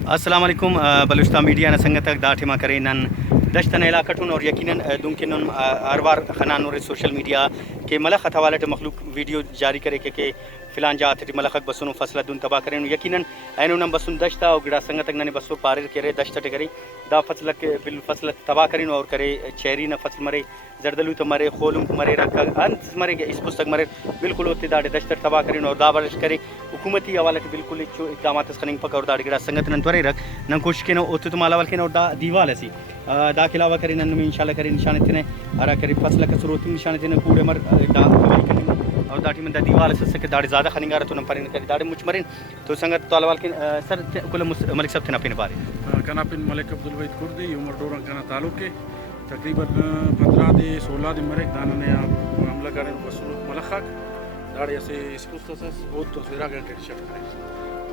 السلام علیکم بلوچستان میڈیا نسنگت داٹھما کرے نن دشتن علاقٹون اور یقیناً دمکن اروار خنان اور سوشل میڈیا کے ملخ حوالہ مخلوق ویڈیو جاری کرے کہ فلان جات ملخ بسن فصل دن تباہ کریں یقیناً اینو نم بسن دشتا اور گڑا سنگت ننے بسو پارر کرے دشت کرے دا فصل بال فصل تباہ کریں اور کرے چیری نہ فصل مرے زردلو تو مرے خولم مرے رکھ انت مرے اس پستک مرے بالکل ہوتے داڑے دشت تباہ کریں اور دا برش کرے حکومتی حوالہ بالکل اقدامات خننگ پک اور داڑے گڑا سنگت نن تورے رکھ نن کوشش کے نو اوت مالا ولکن اور دا دیوال اسی دا کلاوا کرے نن انشاءاللہ کرے نشان تنے ارا کرے فصل کا سروت نشان تنے کوڑے مر دا ہوائی کریں اور داٹی من دا دیوال اس سے داڑے زیادہ خننگار تو نن پرین کرے داڑے مچ مرین تو سنگت تو ولکن سر کل ملک صاحب تھنا پین بارے کنا پن ملک عبدالوحید کردی عمر ڈورن کنا تعلق کے تقریباً 15 دے 16 دے مرک دانا نے حملہ کریں بسر ملخک داڑے ایسے اسپوستس بہت تو سیرا گھنٹے شٹ کریں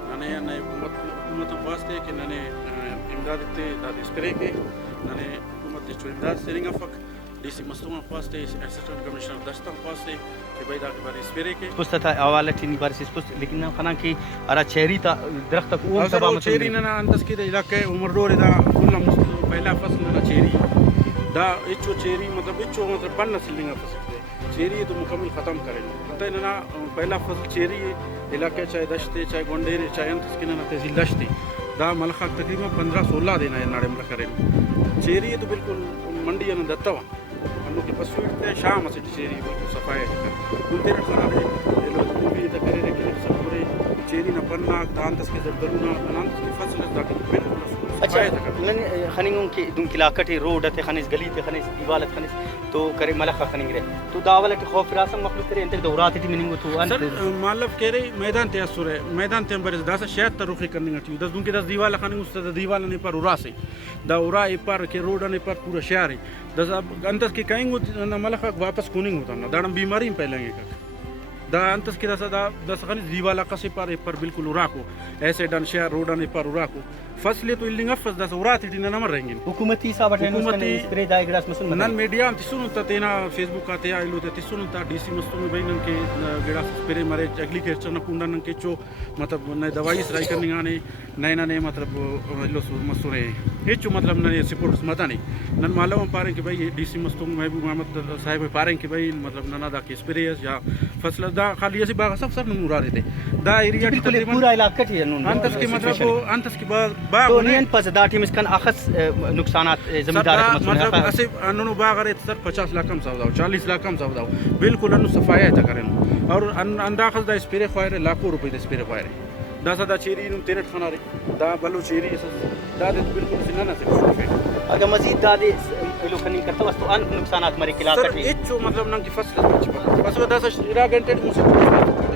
ننے ننے حکومت واسطے کہ ننے امداد تے داد اسپرے کے ننے حکومت چو امداد سیرنگ افق ڈی سی مستوم واسطے اسسٹنٹ کمشنر دستان واسطے کہ بھائی دا کے بارے اسپرے کے پوستا تھا حوالہ تھی نہیں بارے پوست لیکن خنا کی ارا چیری تا درخت کو اون تبا مت چیری ننا اندس کی علاقے عمر ڈور دا کل پہلا فصل ننا چیری دا اچو چیری مطلب اچو مطلب پن نسلنگا فصل دے چیری تو مکمل ختم کریں پتہ ننا پہلا فصل چیری علاقے چاہے دشتے چاہے گونڈیرے چاہے انتس کی ننا تحصیل دشتے دا ملخک تقریباً 15-16 دینا ہے ناڑے ملک کریں چیری تو بالکل منڈی ان دتا وا انو کے پسوٹ تے شام سے چیری بالکل صفائی کر ان تیرے خراب ہے لوگ بھی تے کرے کہ سب پورے چیری نہ پننا دانتس کے درنا دانتس کی فصل دا بالکل اچھا نن خننگوں کے دم علاقہ روڈ تے خنس گلی تے خنس دیوالت خنس تو کرے ملخ خننگ رے تو داولت خوف راسم مخلوق کرے انت دورات تی مننگ تو انت مالف کرے میدان تے اسور ہے میدان تے برس داس شاید تروخی کرنگ تی دس دن کے دس دیوال خننگ است دیوال نے پر راس دا اورا ای پر کے روڈ نے پر پورا شہر ہے دس انت کے کہیں ملخ واپس کوننگ ہوتا نہ دڑم بیماری پہلیں گے دا انتس کی دا دس خنس دیوالا قصے پر بالکل اراکو ایسے ڈن شہر روڈان پر اراکو فصل تو النگ افس دس اورات تی نہ مر رہیں حکومتی صاحب حکومتی اسپرے دای گراس مسن نن میڈیا تسون تا تینا فیس بک کا تے ایلو تے تسون تا ڈی سی مستو میں نن کے گڑا اسپرے مرے اگلی کے چن کونڈا نن کے چو مطلب نہ دوائی سرائی کرنی آنے نہ نے مطلب لو مسو رہے ہچ مطلب نہ سپورٹس متا نہیں نن معلوم پارے کہ بھائی ڈی سی مستو محبوب محمد صاحب پارے کہ بھائی مطلب نہ دا کے اسپرے یا فصل دا خالی اسی باغ سب سر نور آ رہے تھے دا ایریا پورا علاقہ تھی انتس کے مطلب انتس کے باغ تو نہیں پس داٹی مسکن اخص نقصانات زمیندار مطلب اسے انو باغ رہے سر 50 لاکھ کم سودا 40 لاکھ کم سودا بالکل انو صفائی تا کرن اور انداخذ دا اسپرے خوائر لاکھوں روپے دے اسپرے خوائر دا سدا چیری نو تینٹ کھنا رہی دا بلو چیری دا دے بالکل سنانا سے اگر مزید دادے لو کنی کرتا وس تو ان نقصانات مرے علاقہ سر اچو مطلب نن کی فصل بس دا سا شیرا گھنٹے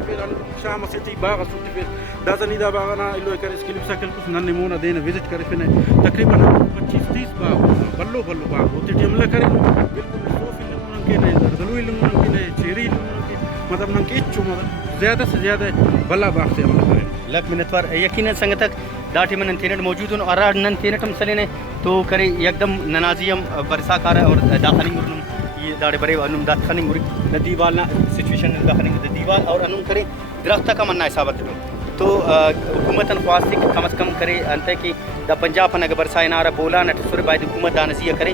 پھر شام سے تی باغ سوتی پھر دا زنیدا باغ نا لو کر اس کلپ سکل کچھ نن نمونہ دینا وزٹ کرے پھر تقریباً 25-30 باغ بلو باغ ہوتے ٹی عملہ کرے بالکل سو فلم کے نہیں دردلو علم کے نہیں چیری کے مطلب نن کے اچو مطلب زیادہ سے زیادہ بلا باغ سے عملہ کرے لک منت ور یقینا سنگتک داٹی من تینٹ موجود اور ارا نن تینٹ مسئلے نے تو کرے یکدم ننازیم برسا کار اور داخلی مرن یہ داڑے برے انم دات خننگ مر دیوال سچویشن داخلی دیوال اور انم کرے درخت کا مننا حسابت تو حکومت خواست کم از کم کرے انت کہ دا پنجاب نگ برسا نارا بولا نٹ سر باید حکومت دانزیہ کرے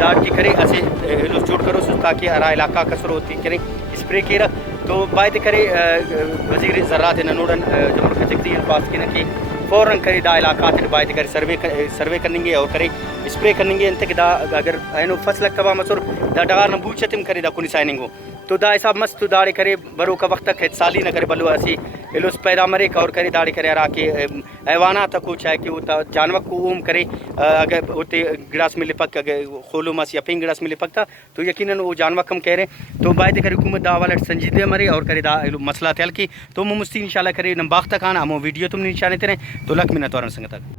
داٹ کی کرے اسے لوس جوڑ کرو تاکہ ارا علاقہ کسر ہوتی کرے اسپرے کیرا تو باید کرے وزیر زراعت ننوڈن جمہور خزقی الفاظ کے کہ فوراً کرے دا علاقات باید کرے سروے کریں گے اور کرے اسپرے کریں گے انت کہ دا اگر اینو فصل تباہ مسور دا ڈغار نہ بوچتم کرے دا کنی سائننگو تو دا حساب مست داڑے کرے برو کا وقت تک سالی نہ کرے بلو ایسی لوس پیدا مرے اور کرے داڑے کرے ارا کے حیوانات کو چاہے کہ وہ جانور کو اوم کرے اگر ہوتے گڑاس میں لپک اگر خولو ماس یا پنگ گڑاس میں لپکتا تو یقیناً وہ جانور کم کہہ رہے تو باید کرے حکومت دا والا سنجیدہ مرے اور کرے دا مسئلہ تل کی تو مستی انشاءاللہ کرے نمباخ تک آنا ہم ویڈیو تم نشانے تیرے تو لک منت ورن سنگتا